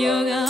yoga.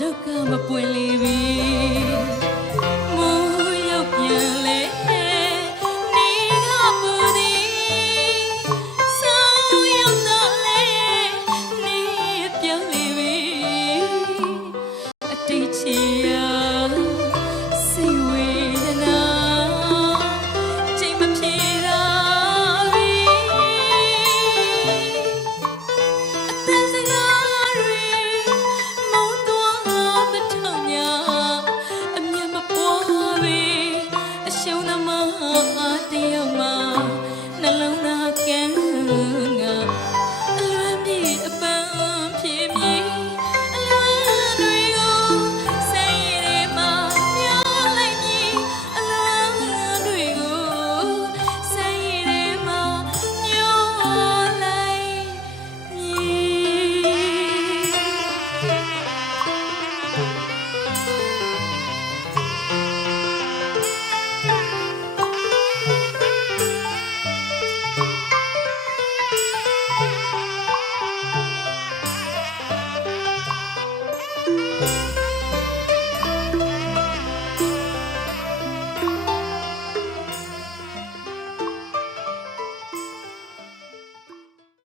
ဒုက္ခမပွင့်လေပြီ